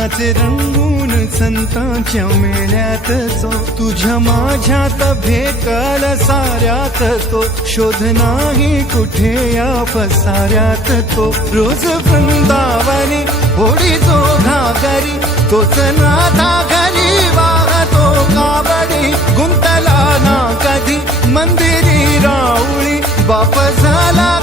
रंगाचे रंगून संतांच्या मेळ्यात जो तुझ्या माझ्यात भेटल साऱ्यात तो शोध नाही कुठे या पसाऱ्यात तो रोज वृंदावनी होडी जो घागरी तोच नाथा घरी वाहतो कावडी गुंतला ना कधी मंदिरी राऊळी बाप झाला